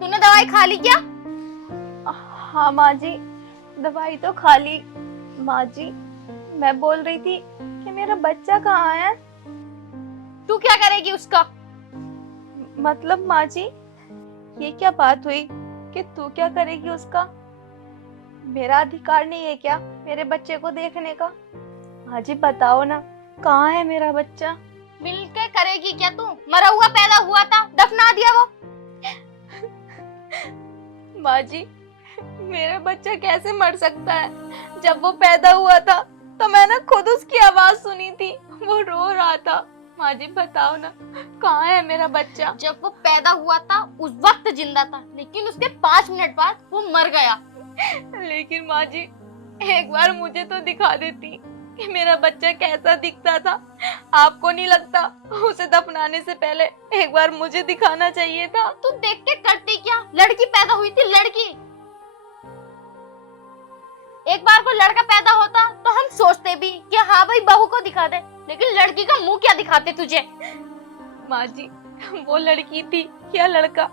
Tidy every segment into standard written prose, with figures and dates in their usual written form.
तूने दवाई खा ली क्या? हाँ माँ जी, दवाई तो खा ली। माँ जी, मैं बोल रही थी कि मेरा बच्चा कहाँ है? तू क्या करेगी उसका? मतलब माँ जी, ये क्या बात हुई कि तू क्या करेगी उसका? मेरा अधिकार नहीं है क्या मेरे बच्चे को देखने का? माँ जी बताओ ना, कहाँ है मेरा बच्चा? मिलके करेगी क्या तू? मरा हुआ पैदा हुआ था, दफना दिया वो। माँ जी, मेरा बच्चा कैसे मर सकता है? जब वो पैदा हुआ था तो मैंने खुद उसकी आवाज सुनी थी, वो रो रहा था। माँ जी बताओ ना, कहाँ है मेरा बच्चा? जब वो पैदा हुआ था उस वक्त जिंदा था, लेकिन उसके 5 मिनट बाद वो मर गया। लेकिन माँ जी, एक बार मुझे तो दिखा देती कि मेरा बच्चा कैसा दिखता था। आपको नहीं लगता उसे दफनाने से पहले एक बार मुझे दिखाना चाहिए था? तू देख के करती क्या? लड़की पैदा हुई थी, लड़की। एक बार को लड़का पैदा होता तो हम सोचते भी कि हाँ भाई बहू को दिखा दे, लेकिन लड़की का मुंह क्या दिखाते तुझे? माँ जी, वो लड़की थी या लड़का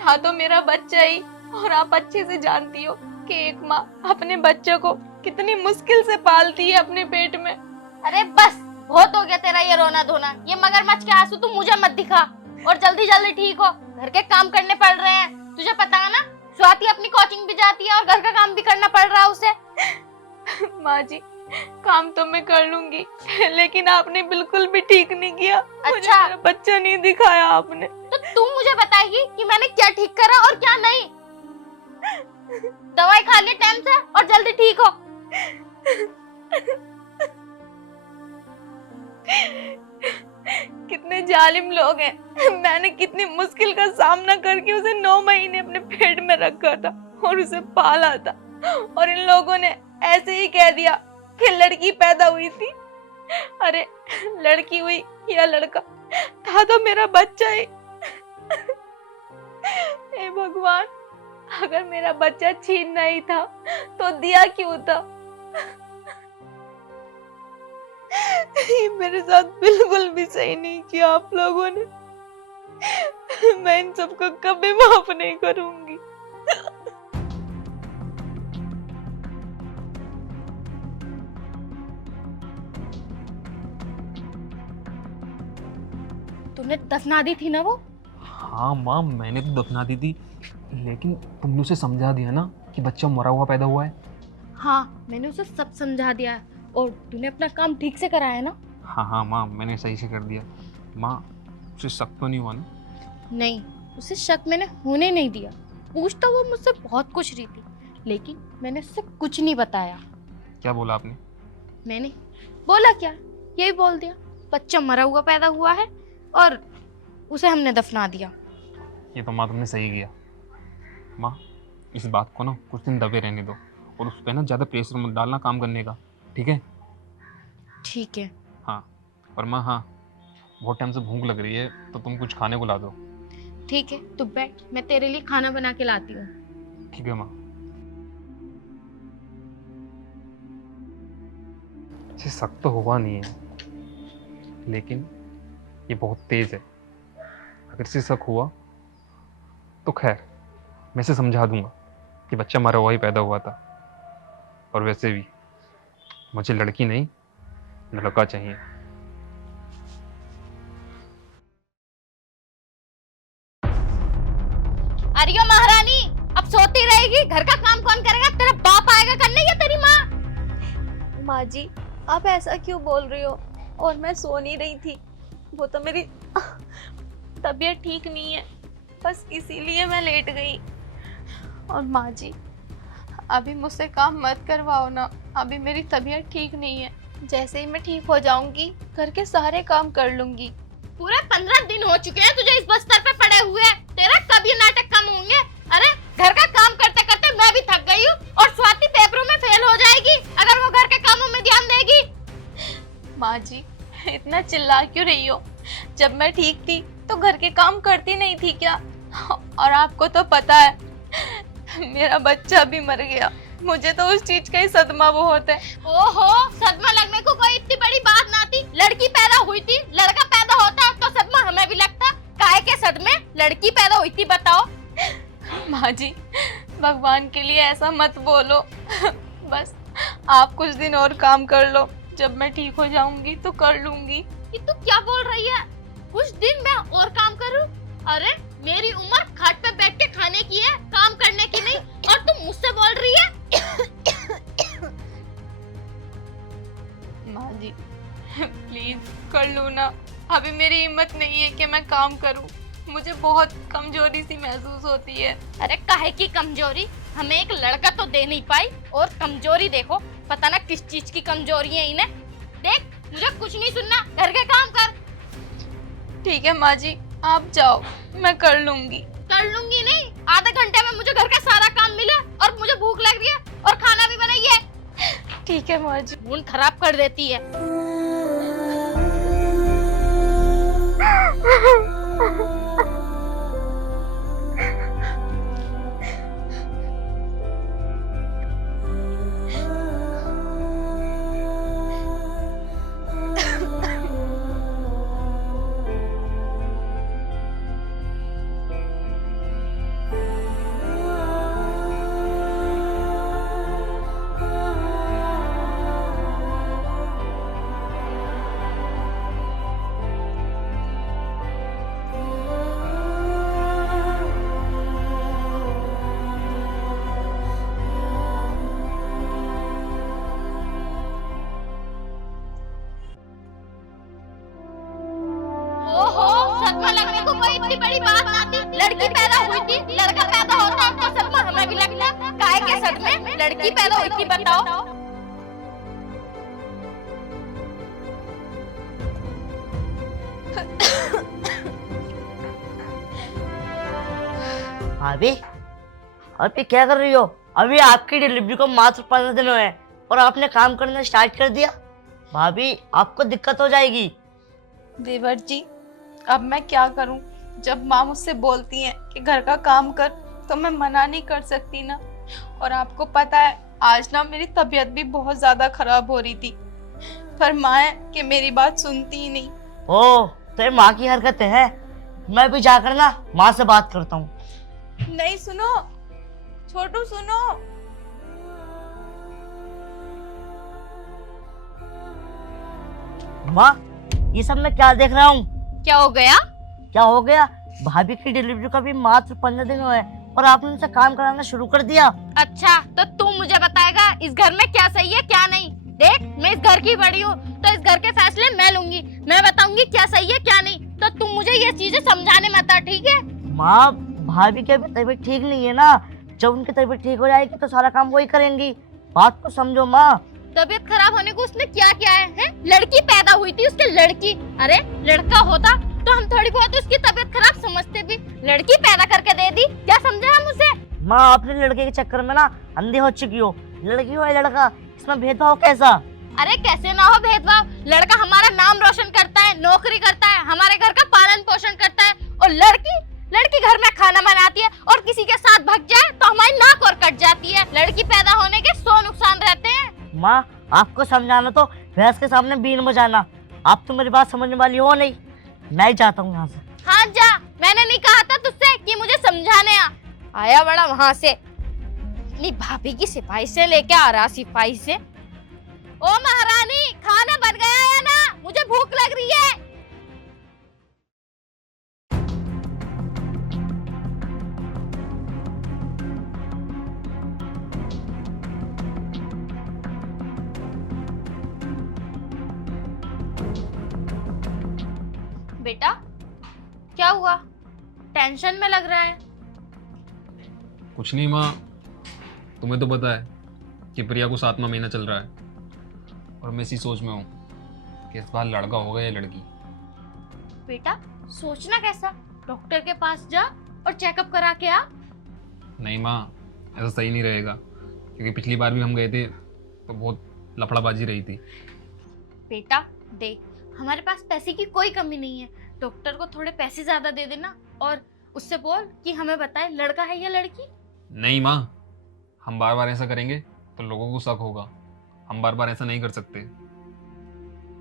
था तो मेरा बच्चा ही। और आप अच्छे से जानती हो कि एक माँ अपने बच्चे को कितनी मुश्किल से पालती है अपने पेट में। अरे बस, बहुत हो गया तेरा ये रोना धोना। ये मगरमच्छ के आंसू तू मुझे मत दिखा, और जल्दी जल्दी ठीक हो। घर के काम करने पड़ रहे हैं, तुझे पता है ना। स्वाति अपनी कोचिंग भी जाती है और घर का काम भी करना पड़ रहा है उसे। माँ जी, काम तो मैं कर लूंगी, लेकिन आपने बिल्कुल भी ठीक नहीं किया। मुझे मेरा बच्चा नहीं दिखाया आपने। तो तू मुझे बताएगी कि मैंने क्या ठीक करा और क्या नहीं। दवाई खा ले टाइम से और जल्दी ठीक हो। कितने जालिम लोग हैं। मैंने कितनी मुश्किल का सामना करके उसे 9 महीने अपने पेट में रखा था और उसे पाला था, और इन लोगों ने ऐसे ही कह दिया कि लड़की पैदा हुई थी। अरे लड़की हुई या लड़का, था तो मेरा बच्चा ही। हे भगवान, अगर मेरा बच्चा छीनना ही था तो दिया क्यों था? ये मेरे साथ बिल्कुल भी सही नहीं किया आप लोगों ने। मैं इन सबको कभी माफ नहीं करूंगी। तूने दफना दी थी ना वो? हाँ माँ, मैंने तो दफना दी थी, लेकिन तुमने उसे समझा दिया ना कि बच्चा मरा हुआ पैदा हुआ है। हाँ, मैंने उसे सब समझा दिया है, और तूने अपना काम ठीक से करा है ना? हाँ माँ, मैंने सही से कर दिया। माँ, उसे शक तो नहीं हुआ ना? नहीं, उसे शक मैंने होने नहीं दिया। पूछ तो वो मुझसे बहुत कुछ रही थी, लेकिन मैंने उससे कुछ नहीं बताया। क्या बोला आपने? मैंने बोला क्या, यही बोल दिया, बच्चा मरा हुआ पैदा हुआ है और उसे हमने दफना दिया। ये तो माँ तुमने सही किया। माँ, इस बात को ना कुछ दिन दबे रहने दो, और उस पर ना ज़्यादा प्रेशर मत डालना काम करने का, ठीक है? ठीक है। हाँ, और माँ हाँ, बहुत टाइम से भूख लग रही है, तो तुम कुछ खाने को ला दो। ठीक है, तू बैठ, मैं तेरे लिए खाना बना के लाती हूँ। ठीक है माँ। इसे शक तो हुआ नहीं है, लेकिन ये बहुत तेज है। अगर इसे शक हुआ तो खैर, मैं इसे समझा दूंगा कि बच्चा मरा हुआ ही पैदा हुआ था। और वैसे भी मुझे लड़की नहीं, लड़का चाहिए। अरे महारानी, अब सोती रहेगी? घर का काम कौन करेगा? तेरा बाप आएगा करने या तेरी माँ? माँ जी, आप ऐसा क्यों बोल रही हो? और मैं सो नहीं रही थी, वो तो मेरी तबीयत ठीक नहीं है, बस इसीलिए मैं लेट गई। और माँ जी, अभी मुझसे काम मत करवाओ ना, अभी मेरी तबीयत ठीक नहीं है। जैसे ही मैं ठीक हो जाऊंगी, घर के सारे काम कर लूंगी। पूरे 15 दिन हो चुके हैं तुझे इस बस्तर पे पड़े हुए। तेरा कब ये नाटक कम होंगे? अरे घर का काम करते करते मैं भी थक गई हूँ, और स्वाति पेपरों में फेल हो जाएगी अगर वो घर के कामों में ध्यान देगी। माँ जी, इतना चिल्ला क्यों रही हो? जब मैं ठीक थी तो घर के काम करती नहीं थी क्या? और आपको तो पता है, मेरा बच्चा भी मर गया। मुझे तो उस चीज का ही सदमा बहुत है। ओहो, सदमा लगने को कोई इतनी बड़ी बात ना थी। लड़की पैदा हुई थी, लड़का पैदा होता तो सदमा हमें भी लगता। काहे के सदमे? लड़की पैदा हुई थी बताओ। माँ जी, भगवान के लिए ऐसा मत बोलो। बस आप कुछ दिन और काम कर लो, जब मैं ठीक हो जाऊंगी तो कर लूंगी। कि तू क्या बोल रही है? कुछ दिन मैं और काम करूं? अरे मेरी उम्र खाट पे बैठ के खाने की है, काम करने की नहीं। और तुम मुझसे बोल रही है? माँ जी प्लीज कर लो ना, अभी मेरी हिम्मत नहीं है कि मैं काम करूं। मुझे बहुत कमजोरी सी महसूस होती है। अरे काहे की कमजोरी? हमें एक लड़का तो दे नहीं पाई और कमजोरी देखो, पता ना किस चीज की कमजोरी है इन्हें। देख, मुझे कुछ नहीं सुनना, घर के काम कर। ठीक है माँ जी, आप जाओ, मैं कर लूंगी। कर लूंगी नहीं, आधे घंटे में मुझे घर का सारा काम मिला और मुझे भूख लग रही है और खाना भी बनाइए। ठीक है माँ जी। मूड खराब कर देती है। ओहो, सदमा लगने को कोई इतनी बड़ी बात ना थी। लड़की पैदा हुई थी, लड़का पैदा होता तो सदमा हमें भी लगता। काहे के सदमे? लड़की पैदा हुई थी, बताओ। भाभी, अभी क्या कर रही हो? अभी आपकी डिलीवरी को मात्र 15 दिन हुए हैं और आपने काम करना स्टार्ट कर दिया। भाभी, आपको दिक्कत हो जाएगी। देवर जी, अब मैं क्या करूं? जब माँ मुझसे बोलती हैं कि घर का काम कर, तो मैं मना नहीं कर सकती ना। और आपको पता है, आज ना मेरी तबीयत भी बहुत ज्यादा खराब हो रही थी, पर माँ है कि मेरी बात सुनती ही नहीं। ओह, तो ये माँ की हरकतें हैं। मैं भी जाकर ना माँ से बात करता हूँ। नहीं, सुनो छोटू, सुनो। माँ, ये सब मैं क्या देख रहा हूँ? क्या हो गया? क्या हो गया? भाभी की डिलीवरी का भी मात्र 15 दिन हुए हैं और आपने उनसे काम कराना शुरू कर दिया। अच्छा, तो तू मुझे बताएगा इस घर में क्या सही है क्या नहीं? देख, मैं इस घर की बड़ी हूँ, तो इस घर के फैसले मैं लूंगी। मैं बताऊंगी क्या सही है क्या नहीं। तो तुम मुझे ये चीजें समझाने मत आ, ठीक है? माँ, भाभी की अभी तबीयत ठीक नहीं है ना। जब उनकी तबीयत ठीक हो जाएगी तो सारा काम वही करेंगी। बात को समझो माँ। तबीयत खराब होने को उसने क्या किया है? लड़की पैदा हुई थी उसके, लड़की। अरे लड़का होता तो हम थोड़ी बहुत उसकी तबीयत खराब समझते भी। लड़की पैदा करके दे दी, क्या समझा हम उसे? माँ, आपने लड़के के चक्कर में ना अंधे हो चुकी हो। लड़की हो या लड़का, इसमें भेदभाव कैसा? अरे कैसे ना हो भेदभाव? लड़का हमारा नाम रोशन करता है, नौकरी करता है, हमारे घर का पालन पोषण करता है। और लड़की घर में खाना बनाती है और किसी के साथ भाग जाए तो हमारी नाक और कट जाती है। लड़की पैदा होने के 100 नुकसान रहते हैं। माँ, आपको समझाना तो भैंस के सामने बीन बजाना। आप तो मेरी बात समझने वाली हो नहीं। मैं ही जाता हूँ यहाँ से। हाँ जा, मैंने नहीं कहा था तुझसे कि मुझे समझाने आया बड़ा वहां से। अपनी भाभी की सिपाही से लेके आ रहा सिपाही से। ओ महारानी, खाना बन गया है ना? मुझे भूख लग रही है। बेटा, क्या हुआ? टेंशन में लग रहा है। कुछ नहीं माँ, तुम्हें तो पता है कि प्रिया को 7वां महीना चल रहा है और मैं इसी सोच में हूँ कि इस बार लड़का होगा या लड़की। बेटा, सोचना कैसा? डॉक्टर के पास जा और चेकअप करा के आ। नहीं माँ, ऐसा सही नहीं रहेगा, क्योंकि पिछली बार भी हम गए थे तो बहुत लफड़ाबाजी रही थी। बेटा देख, हमारे पास पैसे की कोई कमी नहीं है। डॉक्टर को थोड़े पैसे ज्यादा दे देना और उससे बोल कि हमें बताए लड़का है या लड़की। नहीं माँ, हम बार बार ऐसा करेंगे तो लोगों को शक होगा। हम बार बार ऐसा नहीं कर सकते।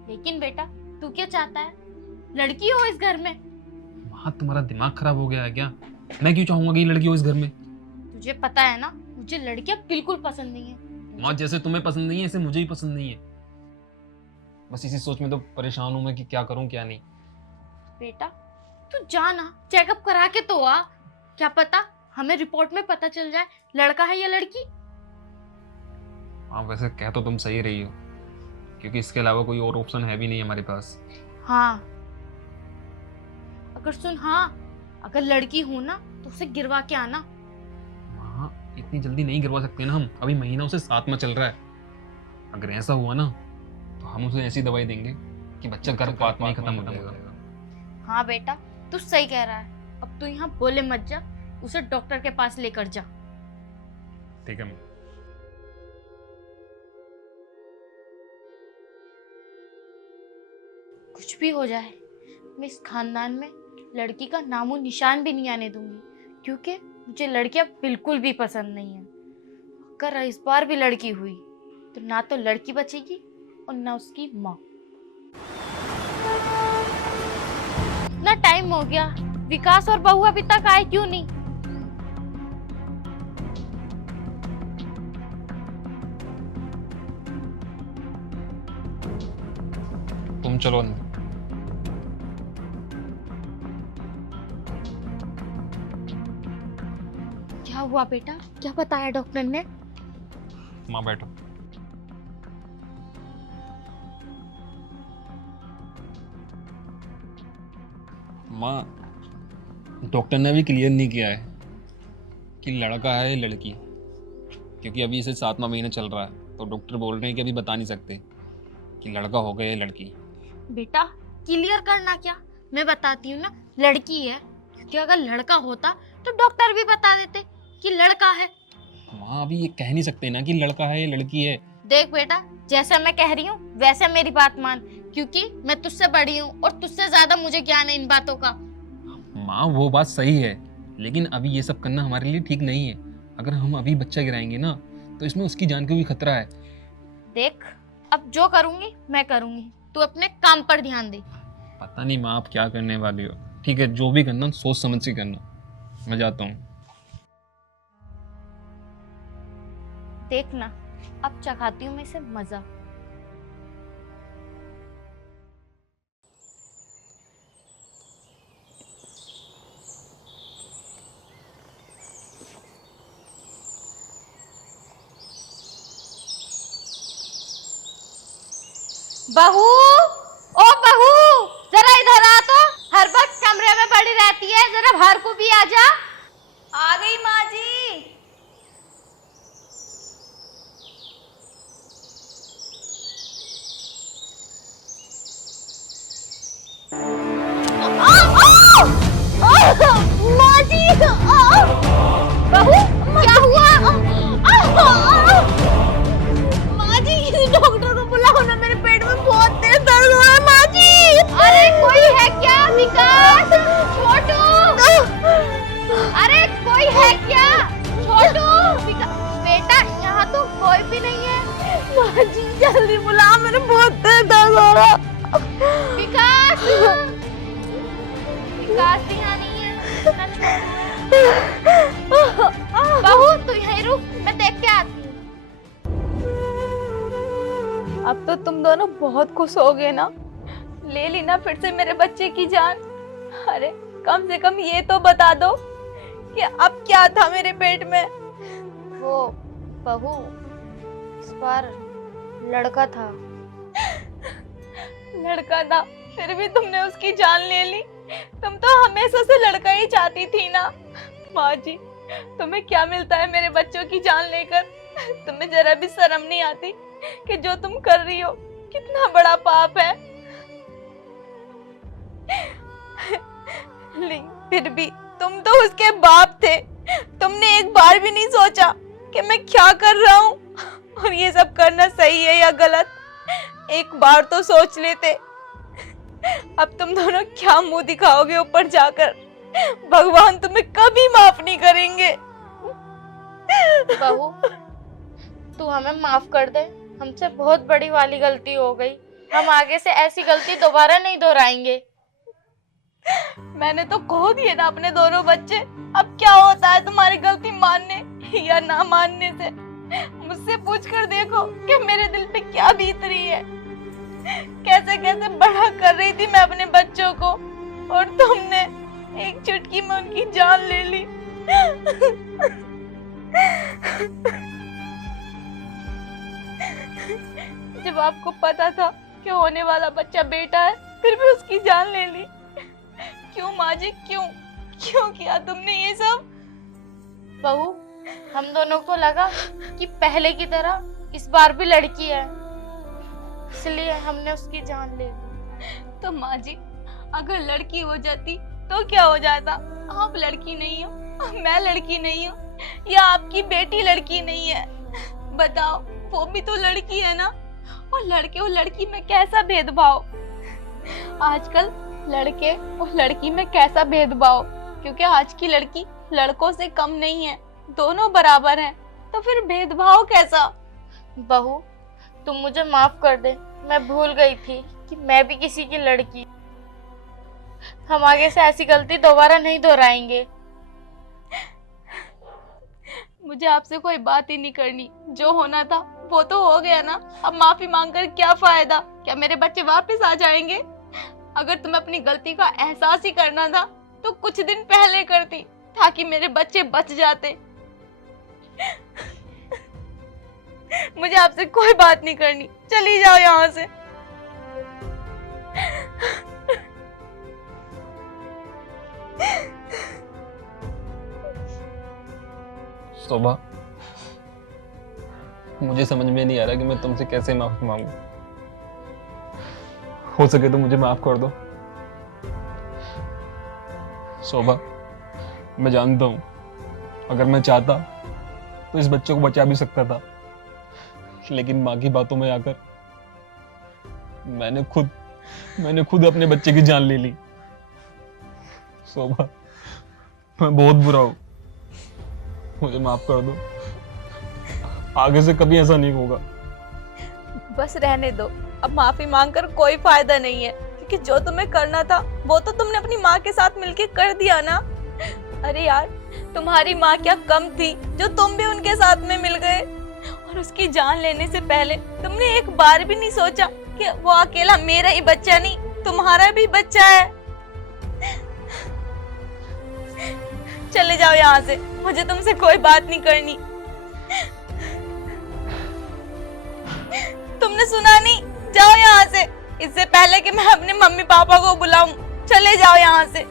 लेकिन बेटा, तू क्या चाहता है? लड़की हो इस घर में? माँ, तुम्हारा दिमाग खराब हो गया है क्या? मैं क्यों चाहूंगा कि ये लड़की हो इस घर में? तुझे पता है ना, मुझे लड़कियां बिल्कुल पसंद नहीं है। माँ जैसे तुम्हें पसंद नहीं है ऐसे मुझे ही पसंद नहीं है। बस इसी सोच में तो परेशान हूँ मैं कि क्या करूँ क्या नहीं। बेटा तू जा ना, चेकअप करा के तो आ, क्या पता हमें रिपोर्ट में पता चल जाए लड़का है या लड़की। हाँ वैसे कह तो तुम सही रही हो, क्योंकि इसके अलावा कोई और ऑप्शन है भी नहीं हमारे पास। हाँ अगर सुन, हाँ अगर लड़की हो ना तो उसे गिरवा के आना। हाँ इतनी जल्दी नहीं गिरवा सकते ना हम, अभी महीना उसे साथ में चल रहा है। अगर ऐसा हुआ ना तो हम उसे ऐसी दवाई देंगे कि बच्चा गर्भपात में ही खत्म हो जाएगा। हाँ बेटा तू सही कह रहा है, अब तू यहाँ बोले मत जा, उसे डॉक्टर के पास लेकर जा। ठीक है माँ। कुछ भी हो जाए मैं इस खानदान में लड़की का नामो निशान भी नहीं आने दूंगी, क्योंकि मुझे लड़कियां बिल्कुल भी पसंद नहीं है। अगर इस बार भी लड़की हुई तो ना तो लड़की बचेगी और ना उसकी माँ। इतना टाइम हो गया, विकास और बहू अभी तक आए क्यों नहीं? तुम चलो अंदर। क्या हुआ बेटा, क्या बताया डॉक्टर ने? माँ बैठो। माँ डॉक्टर ने अभी क्लियर नहीं किया है कि लड़का है या लड़की, क्योंकि अभी इसे 7वां महीना चल रहा है, तो डॉक्टर बोल रहे हैं कि अभी बता नहीं सकते कि लड़का हो गया या लड़की। बेटा क्लियर करना क्या, मैं बताती हूँ ना, लड़की है, क्योंकि अगर लड़का होता तो डॉक्टर भी बता देते कि लड़का है। माँ अभी ये कह नहीं सकते ना कि लड़का है या लड़की है। देख बेटा, जैसा मैं कह रही हूँ वैसे मेरी बात मान, क्योंकि मैं तुझसे बड़ी हूँ और तुझसे ज्यादा मुझे ज्ञान है इन बातों का। माँ वो बात सही है, लेकिन अभी ये सब करना हमारे लिए ठीक नहीं है। अगर हम अभी बच्चा गिराएंगे ना तो इसमें उसकी जान को भी खतरा है। देख अब जो करूंगी मैं करूंगी, तू अपने काम पर ध्यान दे। पता नहीं माँ आप क्या करने वाली हो। ठीक है जो भी करना सोच समझ के करना। मैं जाता हूँ। देखना अब चखाती हूँ मैं इसे मजा। बहू, ओ बहू, जरा इधर आ तो, हर वक्त कमरे में पड़ी रहती है, जरा बाहर को भी आ जा। आ गई माँ जी। माँ जी, बहू क्या हुआ? माँ जी डॉक्टर को बुलाओ ना, मेरे पेट में बहुत तेज दर्द हो रहा है माँ जी। अरे कोई है क्या? विकास, छोटू, अरे कोई है क्या? छोटू, बेटा यहाँ तो कोई भी नहीं है। माँ जी जल्दी बुलाओ, मेरे बहुत तेज दर्द हो रहा। विकास, विकास भी यहाँ नहीं है, इतना छोटू है। बहू तू यहीं रुक, मैं देख के आती हूँ। अब तो तुम दोनों बहुत खुश हो गए ना, ले ली ना फिर से मेरे बच्चे की जान। अरे कम से कम ये तो बता दो कि अब क्या था मेरे पेट में। वो बहू इस बार लड़का था। लड़का था, फिर भी तुमने उसकी जान ले ली। तुम तो हमेशा से लड़का ही चाहती थी ना। माँ जी तुम्हें क्या मिलता है मेरे बच्चों की जान लेकर? तुम्हें जरा भी शर्म नहीं आती कि जो तुम कर रही हो कितना बड़ा पाप है? लेकिन फिर भी तुम तो उसके बाप थे, तुमने एक बार भी नहीं सोचा कि मैं क्या कर रहा हूँ और ये सब करना सही है या गलत। एक बार तो सोच लेते। अब तुम दोनों क्या मुंह दिखाओगे ऊपर जाकर? भगवान तुम्हें कभी माफ नहीं करेंगे। बहू तू हमें माफ कर दे, हमसे बहुत बड़ी वाली गलती हो गई, हम आगे से ऐसी गलती दोबारा नहीं दोहराएंगे। मैंने तो खो दिए ना अपने दोनों बच्चे, अब क्या होता है तुम्हारी गलती मानने? या ना मानने से मुझसे पूछ कर देखो कि मेरे दिल पे क्या बीत रही है। कैसे कैसे बड़ा कर रही थी मैं अपने बच्चों को, और तुमने एक चुटकी में उनकी जान ले ली। जब आपको पता था कि होने वाला बच्चा बेटा है, फिर भी उसकी जान ले ली। क्यों माँ जी, क्यों क्यों किया तुमने ये सब? बहू, हम दोनों को लगा कि पहले की तरह इस बार भी लड़की है, इसलिए हमने उसकी जान ले ली। तो माँ जी, अगर लड़की हो जाती तो क्या हो जाता? आप लड़की नहीं हो, मैं लड़की नहीं हूँ, या आपकी बेटी लड़की नहीं है? बताओ, वो भी तो लड़की है ना। और लड़के और लड़की में कैसा भेदभाव? आजकल लड़के और लड़की में कैसा भेदभाव? क्योंकि आज की लड़की लड़कों से कम नहीं है, दोनों बराबर हैं, तो फिर भेदभाव कैसा? बहू, तुम मुझे माफ कर दे, मैं भूल गई थी कि मैं भी किसी की लड़की। हम आगे से ऐसी गलती दोबारा नहीं दोहराएंगे। मुझे आपसे कोई बात ही नहीं करनी, जो होना था वो तो हो गया ना। अब माफी मांगकर क्या फायदा? क्या मेरे बच्चे वापस आ जाएंगे? अगर तुम्हें अपनी गलती का एहसास ही करना था तो कुछ दिन पहले करती, ताकि मेरे बच्चे बच जाते। मुझे आपसे कोई बात नहीं करनी, चली जाओ यहाँ से। शोभा, मुझे समझ में नहीं आ रहा कि मैं तुमसे कैसे माफी मांगू। हो सके तो मुझे माफ कर दो। शोभा, मैं जानता हूं अगर मैं चाहता तो इस बच्चे को बचा भी सकता था, लेकिन माँ की बातों में आकर मैंने खुद अपने बच्चे की जान ले ली। शोभा, मैं बहुत बुरा हूं, मुझे माफ कर दो। आगे से कभी ऐसा नहीं होगा। बस रहने दो, अब माफी मांगकर कोई फायदा नहीं है, क्योंकि जो तुम्हें करना था वो तो तुमने अपनी माँ के साथ मिलके कर दिया ना। अरे यार, तुम्हारी माँ क्या कम थी जो तुम भी उनके साथ में मिल गए? और उसकी जान लेने से पहले तुमने एक बार भी नहीं सोचा कि वो अकेला मेरा ही बच्चा नहीं, तुम्हारा भी बच्चा है। चले जाओ यहाँ से, मुझे तुमसे कोई बात नहीं करनी। तुमने सुना नहीं? जाओ यहाँ से, इससे पहले कि मैं अपने मम्मी पापा को बुलाऊं। चले जाओ यहाँ से।